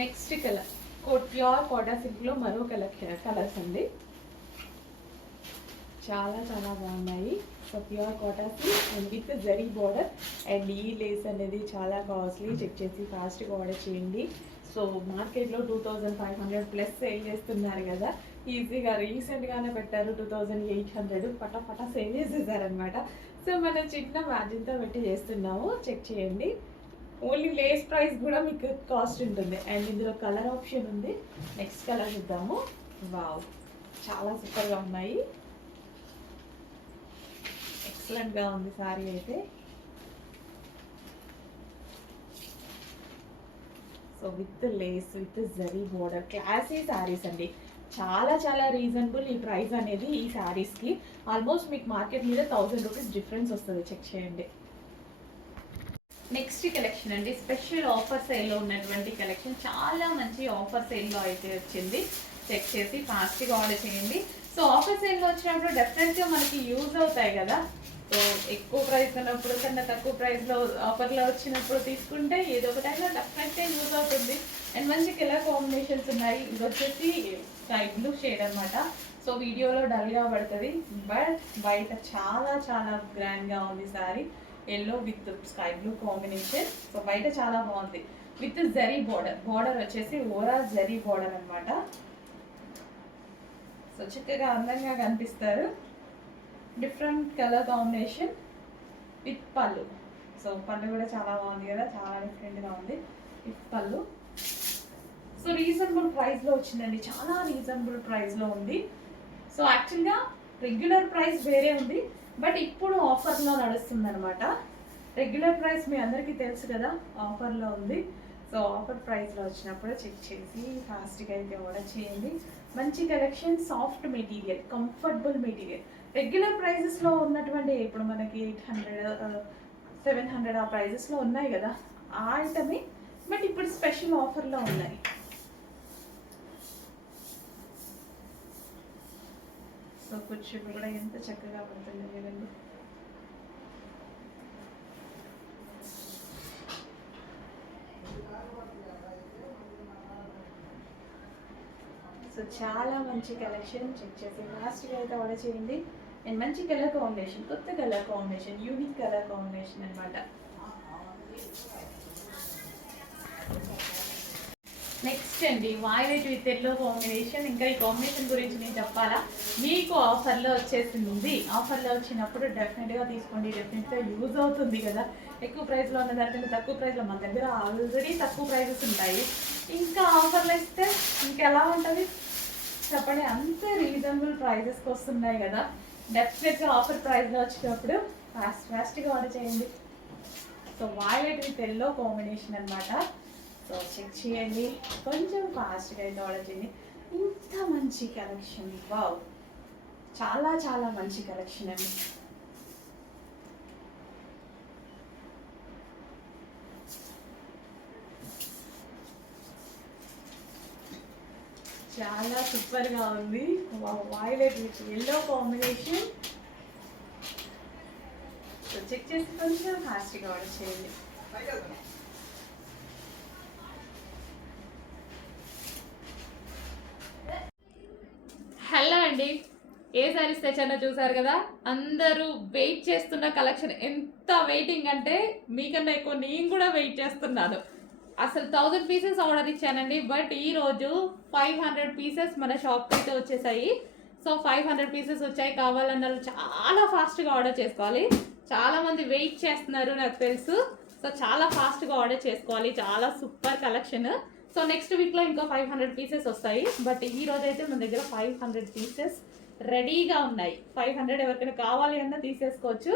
Next colour pure quota సిల్క్లో మరో colours అండి. చాలా చాలా బాగున్నాయి. So pure Kota silk and with zari border and ఈ లేస్ అనేది చాలా కాస్ట్లీ. చెక్ చేసి ఫాస్ట్గా ఆర్డర్ చేయండి. సో మార్కెట్లో 2500 ప్లస్ సేల్ చేస్తున్నారు కదా, ఈజీగా రీసెంట్గానే పెట్టారు 2800, పటా సేల్ చేసేసారనమాట. సో మనం చిన్న మార్జిన్తో పెట్టి చేస్తున్నాము, చెక్ చేయండి. ఓన్లీ లేస్ ప్రైస్ కూడా మీకు కాస్ట్ ఉంటుంది. అండ్ ఇందులో కలర్ ఆప్షన్ ఉంది. నెక్స్ట్ కలర్ చూద్దాము. వావ్, చాలా సూపర్గా ఉన్నాయి. ఎక్సలెంట్గా ఉంది సారీ అయితే. So with lace with zari border classy saris అండి. చాలా చాలా రీజనబుల్ ఈ ప్రైస్ అనేది. ఈ శారీస్కి ఆల్మోస్ట్ మీకు మార్కెట్ మీద 1000 రూపీస్ డిఫరెన్స్ వస్తుంది. చెక్ చేయండి. నెక్స్ట్ కలెక్షన్ అండి, స్పెషల్ ఆఫర్ సేల్లో ఉన్నటువంటి కలెక్షన్. చాలా మంచి ఆఫర్ సేల్లో అయితే వచ్చింది. చెక్ చేసి ఫాస్ట్గా ఆర్డర్ చేయండి. సో ఆఫర్ సేల్లో వచ్చినప్పుడు డెఫినెట్గా మనకి యూజ్ అవుతాయి కదా. సో ఎక్కువ ప్రైస్ ఉన్నప్పుడు కన్నా తక్కువ ప్రైస్లో ఆఫర్లో వచ్చినప్పుడు తీసుకుంటే ఏదో ఒక టైంలో డెఫినెట్గా యూజ్ అవుతుంది. అండ్ మంచి కలర్ కాంబినేషన్స్ ఉన్నాయి. ఇది వచ్చేసి స్కై బ్లూ షేడ్ అనమాట. సో వీడియోలో డల్గా పడుతుంది, బట్ బయట చాలా చాలా గ్రాండ్గా ఉంది sorry. Yellow with sky blue combination. So బయట చాలా బాగుంది. విత్ జరీ బార్డర్ వచ్చేసి ఓవరాల్ జరీ బార్డర్ అనమాట. సో చక్కగా అందంగా కనిపిస్తారు. డిఫరెంట్ కలర్ కాంబినేషన్ విత్ పళ్ళు. సో పళ్ళు కూడా చాలా బాగుంది కదా, చాలా డిఫరెంట్గా ఉంది విత్ పళ్ళు. సో రీజనబుల్ ప్రైస్లో వచ్చిందండి, చాలా రీజనబుల్ ప్రైస్లో ఉంది. సో యాక్చువల్గా రెగ్యులర్ ప్రైస్ వేరే ఉంది, బట్ ఇప్పుడు ఆఫర్లో నడుస్తుంది అనమాట. రెగ్యులర్ ప్రైస్ మీ అందరికీ తెలుసు కదా, ఆఫర్లో ఉంది. సో ఆఫర్ ప్రైస్లో వచ్చినప్పుడు చెక్ చేసి ఫాస్ట్గా అయితే ఆర్డర్ చేయండి. మంచి collection, soft material, comfortable material. Regular ప్రైజెస్లో ఉన్నటువంటి ఇప్పుడు మనకి 800, 700 ఆ ప్రైజెస్లో ఉన్నాయి కదా, ఆ ఐటమే బట్ ఇప్పుడు స్పెషల్ ఆఫర్లో ఉన్నాయి. సో కుర్చీలు కూడా ఎంత చక్కగా పడుతుంది కదండి. సో చాలా మంచి కలెక్షన్. చెక్ చేసి ఫాస్ట్గా అయితే ఆర్డర్ చేయండి. అండ్ మంచి కలర్ కాంబినేషన్, కొత్త colour combination, unique colour combination అనమాట. నెక్స్ట్ అండి, వైలెట్ విత్ ఎల్లో కాంబినేషన్. ఇంకా ఈ కాంబినేషన్ గురించి నేను చెప్పాలా, మీకు ఆఫర్లో వచ్చేసింది. ఆఫర్లో వచ్చినప్పుడు డెఫినెట్గా తీసుకోండి, డెఫినెట్గా యూజ్ అవుతుంది కదా. ఎక్కువ ప్రైస్లో ఉన్న దానికంటే తక్కువ ప్రైస్లో మన దగ్గర ఆల్రెడీ తక్కువ ప్రైజెస్ ఉంటాయి. ఇంకా ఆఫర్లో ఇస్తే ఇంకెలా ఉంటుంది చెప్పండి. అంత రీజనబుల్ ప్రైజెస్కి వస్తున్నాయి కదా, డెఫినెట్గా ఆఫర్ ప్రైస్లో వచ్చినప్పుడు ఫాస్ట్గా ఆర్డర్ చేయండి. So violet with yellow combination అనమాట. సో చెక్ చేయండి, కొంచెం ఫాస్ట్గా అయితే ఆర్డర్ చేయండి. ఇంత మంచి కలెక్షన్, వావ్, చాలా చాలా మంచి కలెక్షన్ అండి. చాలా సూపర్గా ఉంది. Violet with yellow combination. So check చేసి కొంచెం ఫాస్ట్గా ఆర్డర్ చేయండి. హలో అండి, ఏ సారీస్ తెచ్చానో చూసారు కదా. అందరూ వెయిట్ చేస్తున్న కలెక్షన్. ఎంత వెయిటింగ్ అంటే మీకన్నా ఎక్కువ నేను కూడా వెయిట్ చేస్తున్నాను. అసలు 1000 పీసెస్ ఆర్డర్ ఇచ్చానండి, బట్ ఈరోజు 500 పీసెస్ మన షాప్కి అయితే వచ్చేసాయి. సో 500 పీసెస్ వచ్చాయి. కావాలన్న చాలా ఫాస్ట్గా ఆర్డర్ చేసుకోవాలి. చాలామంది వెయిట్ చేస్తున్నారు నాకు తెలుసు. సో చాలా ఫాస్ట్గా ఆర్డర్ చేసుకోవాలి. చాలా సూపర్ కలెక్షన్. సో నెక్స్ట్ వీక్లో ఇంకో 500 పీసెస్ వస్తాయి, బట్ ఈ రోజు అయితే మన దగ్గర 500 పీసెస్ రెడీగా ఉన్నాయి. 500 ఎవరికైనా కావాలి అన్నా తీసేసుకోవచ్చు.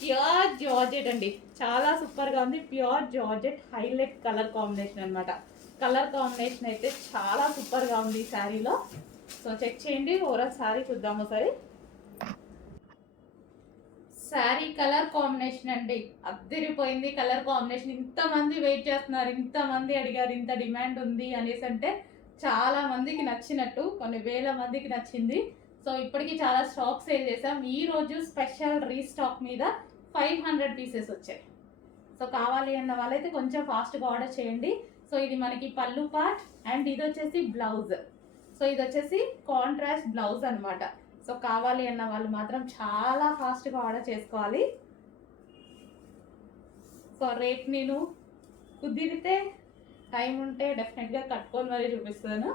ప్యూర్ జార్జెట్ అండి, చాలా సూపర్గా ఉంది. Pure georgette highlight colour combination అనమాట. కలర్ కాంబినేషన్ అయితే చాలా సూపర్గా ఉంది ఈ శారీలో. సో చెక్ చేయండి. ఓవరాల్ శారీ చూద్దాము ఒకసారి. శారీ కలర్ కాంబినేషన్ అండి, అద్దరిపోయింది కలర్ కాంబినేషన్. ఇంతమంది వెయిట్ చేస్తున్నారు, ఇంతమంది అడిగారు, ఇంత డిమాండ్ ఉంది అనేసి అంటే చాలా మందికి నచ్చినట్టు, కొన్ని వేల మందికి నచ్చింది. సో ఇప్పటికీ చాలా స్టాక్ సేల్ చేసాం. ఈ రోజు స్పెషల్ రీస్టాక్ మీద 500 పీసెస్ వచ్చాయి. సో కావాలి అన్న వాళ్ళైతే కొంచెం ఫాస్ట్గా ఆర్డర్ చేయండి. సో ఇది మనకి పళ్ళు పార్ట్ అండ్ ఇది వచ్చేసి బ్లౌజ్. సో ఇది వచ్చేసి కాంట్రాస్ట్ బ్లౌజ్ అనమాట. సో కావాలి అన్న వాళ్ళు మాత్రం చాలా ఫాస్ట్గా ఆర్డర్ చేసుకోవాలి. సో రేపు నేను కుదిరితే టైం ఉంటే డెఫినెట్గా కట్టుకొని మరీ చూపిస్తాను.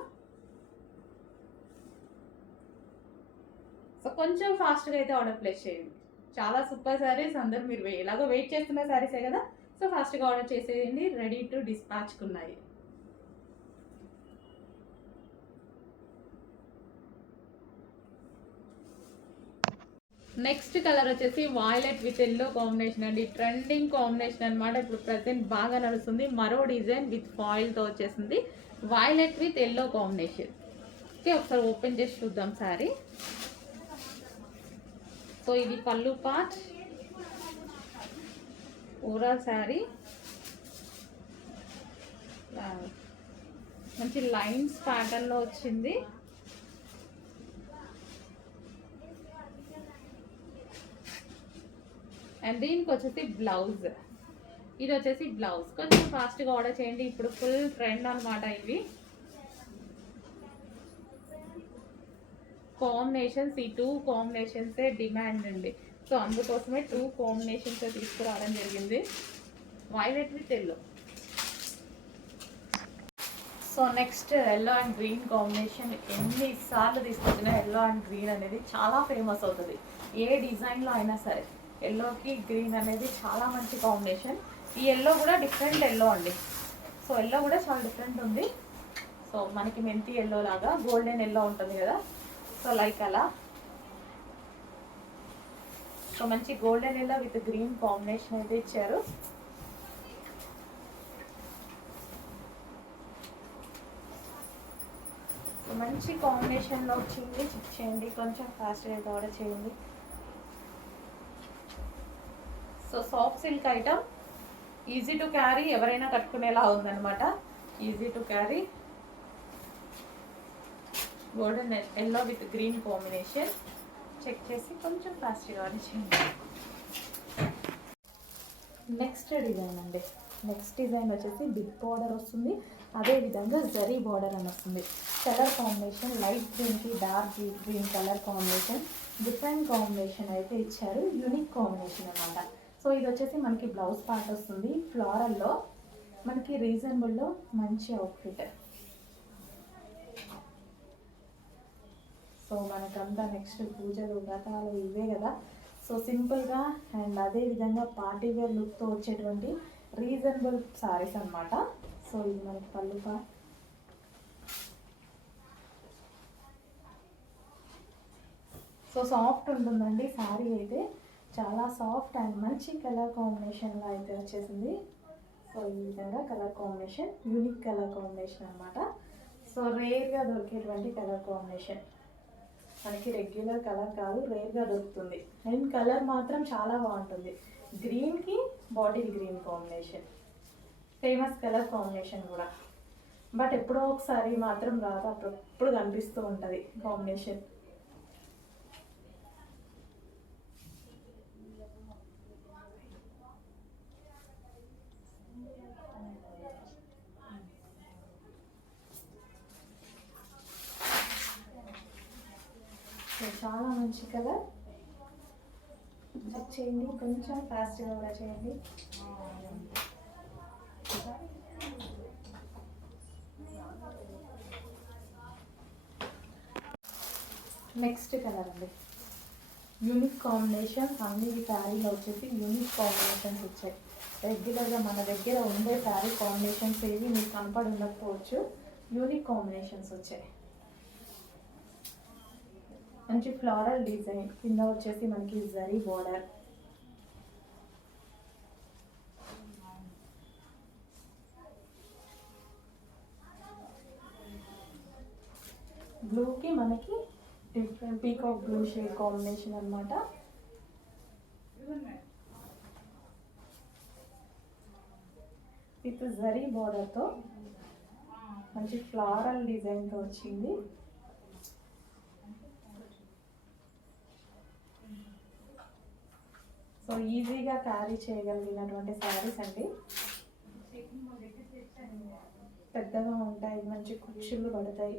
సో కొంచెం ఫాస్ట్గా అయితే ఆర్డర్ ప్లేస్ చేయండి. చాలా సూపర్ శారీస్, అందరు మీరు ఎలాగో వెయిట్ చేస్తున్న శారీసే కదా, సో ఫాస్ట్గా ఆర్డర్ చేసేయండి. రెడీ టు డిస్పాచ్కున్నాయి. నెక్స్ట్ కలర్ వచ్చేసి వాయిలెట్ విత్ ఎల్లో కాంబినేషన్ అండి. ట్రెండింగ్ కాంబినేషన్ అనమాట. ఇప్పుడు ప్రజెంట్ బాగా నడుస్తుంది. మరో డిజైన్ విత్ ఫాయిల్తో వచ్చేసింది. Violet with yellow combination. Okay, ఒకసారి ఓపెన్ చేసి చూద్దాం శారీ. సో ఇది పళ్ళు పార్ట్, ఓవరాల్ శారీ మంచి లైన్స్ ప్యాటర్న్లో వచ్చింది. అండ్ దీనికి వచ్చేసి బ్లౌజ్. ఇది వచ్చేసి బ్లౌజ్. కొంచెం ఫాస్ట్గా ఆర్డర్ చేయండి, ఇప్పుడు ఫుల్ ట్రెండ్ అనమాట ఇవి కాంబినేషన్స్. ఈ 2 కాంబినేషన్సే డిమాండ్ అండి. సో అందుకోసమే 2 కాంబినేషన్స్ తీసుకురావడం జరిగింది. Violet with yellow. So next yellow and green combination. ఎన్నిసార్లు తీసుకొచ్చిన ఎల్లో అండ్ గ్రీన్ అనేది చాలా ఫేమస్ అవుతుంది ఏ డిజైన్లో అయినా సరే. ఎల్లోకి గ్రీన్ అనేది చాలా మంచి కాంబినేషన్. ఈ ఎల్లో కూడా డిఫరెంట్ ఎల్లో అండి. సో ఎల్లో కూడా చాలా డిఫరెంట్ ఉంది. సో మనకి మెంతి ఎల్లో లాగా గోల్డెన్ ఎల్లో ఉంటుంది కదా, సో లైక్ అలా. సో మంచి golden yellow with green combination అయితే ఇచ్చారు. సో మంచి కాంబినేషన్లో వచ్చింది. చెక్ చేయండి, కొంచెం ఫాస్ట్గా అయితే ఆర్డర్ చేయండి. So soft silk item, easy to carry, ఎవరైనా కట్టుకునేలా ఉందన్నమాట. Easy to carry, golden yellow with green combination. Check చేసి కొంచెం ఫాస్ట్గా చేయండి. నెక్స్ట్ డిజైన్ అండి. నెక్స్ట్ డిజైన్ వచ్చేసి బిగ్ బార్డర్ వస్తుంది, అదేవిధంగా జరీ బార్డర్ అని వస్తుంది. కలర్ కాంబినేషన్ లైట్ గ్రీన్కి dark green colour combination. Different combination అయితే ఇచ్చారు, యూనిక్ కాంబినేషన్ అన్నమాట. సో ఇది వచ్చేసి మనకి బ్లౌజ్ పార్ట్ వస్తుంది. ఫ్లోరల్లో మనకి రీజనబుల్లో మంచి అవుట్ఫిట్. సో మనకంతా నెక్స్ట్ పూజలు వ్రతాలు ఇవే కదా. సో సింపుల్గా అండ్ అదేవిధంగా పార్టీ వేర్ లుక్తో వచ్చేటువంటి రీజనబుల్ సారీస్ అనమాట. సో ఇది మనకి పళ్ళు పార్ట్. సో సాఫ్ట్ ఉంటుందండి శారీ అయితే, చాలా సాఫ్ట్ అండ్ మంచి కలర్ కాంబినేషన్లో అయితే వచ్చేసింది. సో ఈ విధంగా colour combination, unique colour combination అనమాట. సో రేర్గా దొరికేటువంటి కలర్ కాంబినేషన్, మనకి రెగ్యులర్ కలర్ కాదు, రేర్గా దొరుకుతుంది. అండ్ కలర్ మాత్రం చాలా బాగుంటుంది. గ్రీన్కి bottle green combination, famous colour combination కూడా. బట్ ఎప్పుడో ఒకసారి మాత్రం రాదు, అప్పుడప్పుడు కనిపిస్తూ ఉంటుంది కాంబినేషన్. చాలా మంచి కలర్. చెక్ చేయండి, కొంచెం ఫాస్ట్గా కూడా చేయండి. నెక్స్ట్ కలర్ అండి. యూనిక్ కాంబినేషన్స్ అన్ని శారీలో వచ్చేసి యూనిక్ కాంబినేషన్స్ వచ్చాయి. రెగ్యులర్గా మన దగ్గర ఉండే శారీ కాంబినేషన్స్ ఏవి మీకు కనపడి ఉండకపోవచ్చు, యూనిక్ కాంబినేషన్స్ వచ్చాయి. మంచి ఫ్లోరల్ డిజైన్, కింద వచ్చేసి మనకి జరీ బోర్డర్. బ్లూకి మనకి different peacock blue shade combination అనమాట. విత్ జరీ బోర్డర్తో మంచి ఫ్లోరల్ డిజైన్తో వచ్చింది. సో ఈజీగా క్యారీ చేయగలిగినటువంటి శారీస్ అండి. పెద్దగా ఉంటాయి, మంచి కుచ్చుళ్ళు పడతాయి.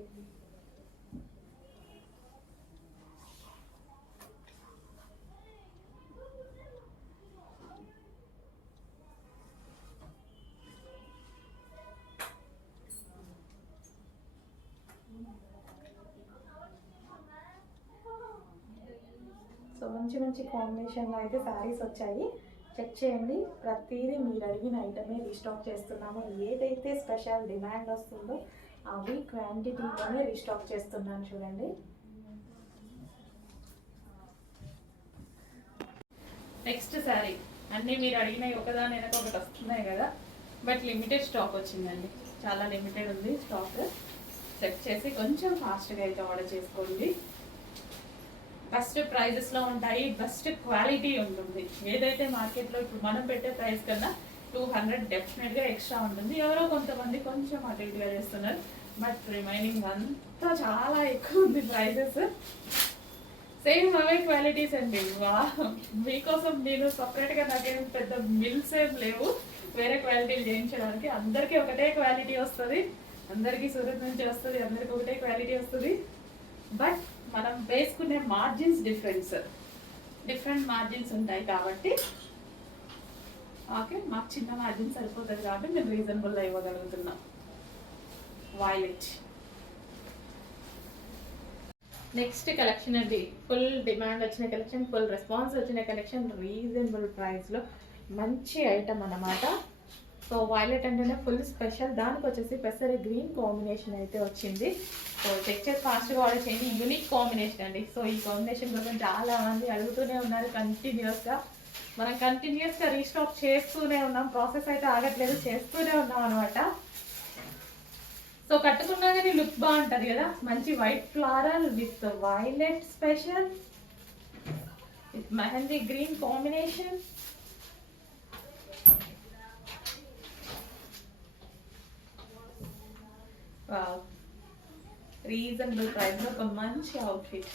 సో మంచి మంచి కాంబినేషన్లో అయితే శారీస్ వచ్చాయి. చెక్ చేయండి. ప్రతిదీ మీరు అడిగిన ఐటమే రీస్టాక్ చేస్తున్నాము. ఏదైతే స్పెషల్ డిమాండ్ వస్తుందో అవి క్వాంటిటీలోనే రీస్టాక్ చేస్తున్నాను. చూడండి. నెక్స్ట్ శారీ అన్నీ మీరు అడిగినవి ఒకదాని వెనక ఒకటి వస్తున్నాయి కదా, బట్ లిమిటెడ్ స్టాక్ వచ్చిందండి. చాలా లిమిటెడ్ ఉంది స్టాక్. చెక్ చేసి కొంచెం ఫాస్ట్గా అయితే ఆర్డర్ చేసుకోండి. బెస్ట్ ప్రైజెస్లో ఉంటాయి, బెస్ట్ క్వాలిటీ ఉంటుంది. ఏదైతే మార్కెట్లో ఇప్పుడు మనం పెట్టే ప్రైస్ కన్నా 200 డెఫినెట్గా ఎక్స్ట్రా ఉంటుంది. ఎవరో కొంతమంది కొంచెం అటు ఇటుగా చేస్తున్నారు, బట్ రిమైనింగ్ అంతా చాలా ఎక్కువ ఉంది ప్రైజెస్. సేమ్ అవే క్వాలిటీస్ అండి. మీకోసం నేను సపరేట్గా నాకేం పెద్ద మిల్స్ ఏం లేవు వేరే క్వాలిటీలు చేయించడానికి. అందరికీ ఒకటే క్వాలిటీ వస్తుంది, అందరికీ సూరత్ నుంచి వస్తుంది, అందరికీ ఒకటే క్వాలిటీ వస్తుంది. బట్ మనం వేసుకునే మార్జిన్స్ డిఫరెంట్ మార్జిన్స్ ఉంటాయి కాబట్టి ఓకే, మాకు చిన్న మార్జిన్ సరిపోతుంది కాబట్టి మేము రీజనబుల్గా ఇవ్వగలుగుతున్నాం. వైలెట్ నెక్స్ట్ కలెక్షన్ అండి. ఫుల్ డిమాండ్ వచ్చిన కలెక్షన్, ఫుల్ రెస్పాన్స్ వచ్చిన కలెక్షన్, రీజనబుల్ ప్రైస్లో మంచి ఐటమ్ అన్నమాట. సో వైలెట్ అంటేనే ఫుల్ స్పెషల్. దానికి వచ్చేసి పెసరి గ్రీన్ కాంబినేషన్ అయితే వచ్చింది. సో చెక్ చేసి ఫాస్ట్గా ఆర్డర్ చేయండి. యూనిక్ కాంబినేషన్ అండి. సో ఈ కాంబినేషన్ కోసం చాలా మంది అడుగుతూనే ఉన్నారు కంటిన్యూస్గా. మనం కంటిన్యూస్గా రీస్టాక్ చేస్తూనే ఉన్నాం. ప్రాసెస్ అయితే ఆగట్లేదు, చేస్తూనే ఉన్నాం అనమాట. సో కట్టుకున్నా కానీ లుక్ బాగుంటుంది కదా. మంచి white floral with violet special with mehndi green combination. Reasonable ప్రైస్లో ఒక మంచి అవుట్ఫిట్.